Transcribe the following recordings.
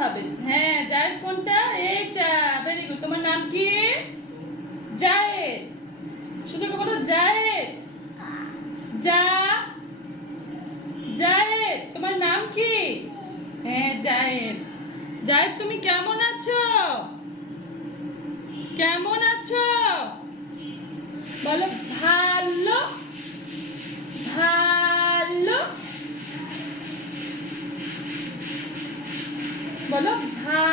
হবে। হ্যাঁ, জায়েদ কোনটা? এইটা। Very good. তোমার নাম কি? জায়েদ। শুধু বলো জায়েদ। জা জায়েদ। তোমার নাম কি? হ্যাঁ, জায়েদ। জায়েদ, তুমি কেমন আছো? কেমন আছো? বলো ভালো। ভালো। বলো ভা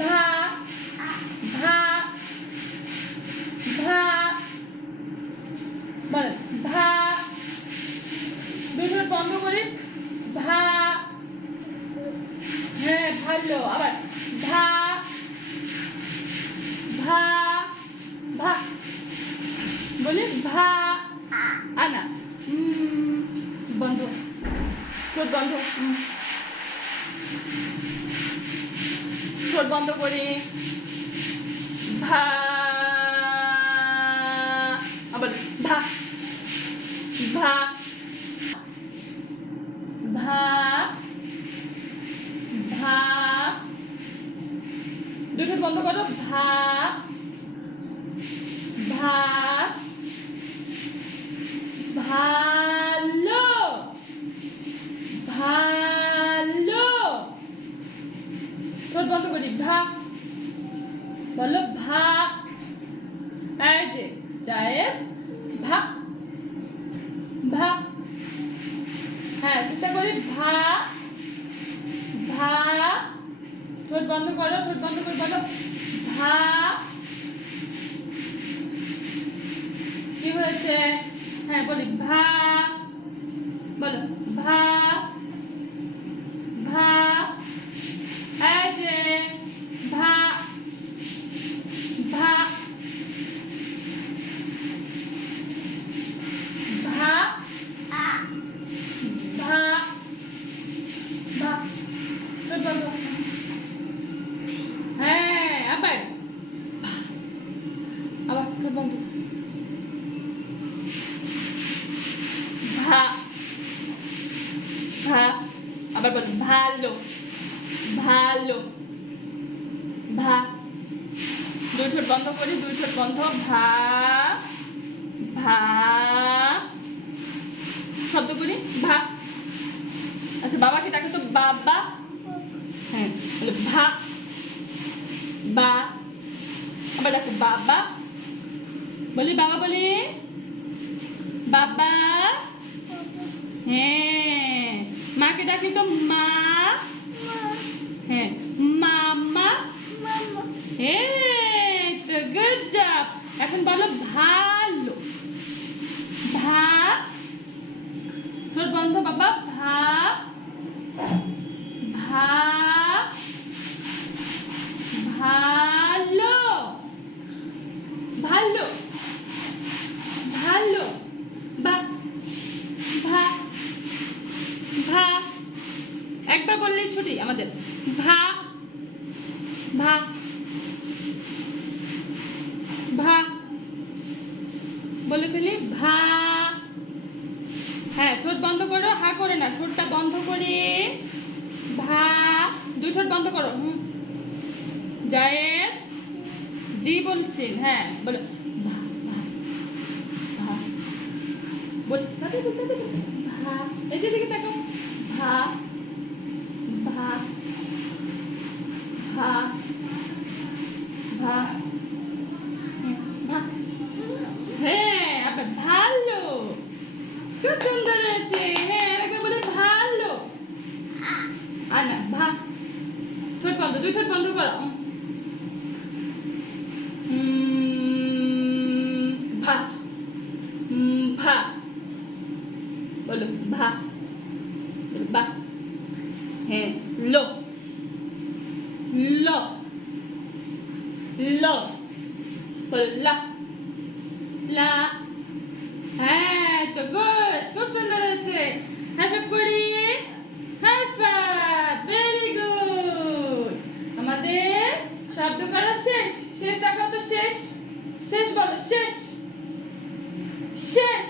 ভা ভা ভা। বলো ভা। দুটো বন্ধ করি। ভা। হ্যাঁ, ভালো। আবার ভা ভা ভা। বলি ভা। আনা বন্ধ। ঠোঁট বন্ধ। ঠোঁট বন্ধ করি। ভা। আবার ভা ভা ভা ভা। দুটো বন্ধ করো। ভা ভা। ভালো। ভালো। ঠোঁট বন্ধ করি। ভা। বলো ভা। এই যে জায়েদ ভা ভা। হ্যাঁ, চেষ্টা করি। ভা ভা। ঠোঁট বন্ধ করো। ঠোঁট বন্ধ করে বলো ভা। কি হয়েছে? হ্যাঁ, বলি ভা। বলো ভা ভা। এই যে ভা ভা ভা ভা ভা। ঠোঁট বন্ধ। হ্যাঁ, আবার আবার ঠোঁট বন্ধ। ভা ভা। আবার বল ভালো। ভালো। ভা। দুই ঠোঁট বন্ধ করি। দুই ঠোঁট বন্ধ। ভা ভা। শব্দ করি। ভা। আচ্ছা, বাবাকে ডাকো তো। বাবা। হ্যাঁ, বলে ভা বা। আবার ডাকো বাবা। বলি বাবা। বলি বাবা। হ্যাঁ, মাকে ডাকি তো মা। হ্যাঁ, মামা। এই তো, গুড জব। এখন বলো ভালো। ভা। ঠোঁট বন্ধ বাবা। ভা ভা। ভালো। ভালো। ভালো। বা ভা ভা। একবার বললেই ছুটি আমাদের। ভা ভা ভা। বলে ফেলি ভা। হ্যাঁ, ঠোঁট বন্ধ করো। হা করে না, ঠোঁটটা বন্ধ করে ভা। দুই ঠোঁট বন্ধ করো। জায়েদ জি বলছেন। হ্যাঁ, বলো ভা ভা ভা। বল তাতে বলতে ভা। এই যে দিকে তাকাও। ভা ভা ভা ভা ভা। হ্যাঁ, আবার ভালো। খুব সুন্দর হয়েছে। হ্যাঁ, আরেকবার বলে ভালো। আনা ভা। ঠোঁট বন্ধ। দুই ঠোঁট বন্ধ করো। ভা ভা। বলো ভা। বা। হ্যাঁ, লো লো লো। বলো লা লা। হ্যাঁ, তো গুড। খুব সুন্দর হয়েছে। হাই ফাইভ করি। High five. Very good. আমাদের শব্দ করা শেষ। শেষ দেখাও তো। শেষ। শেষ বলো। শেষ শেষ।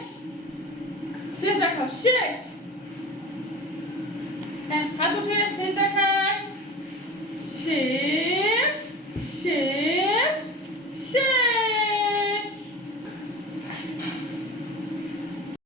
শেষ দেখাও। শেষ।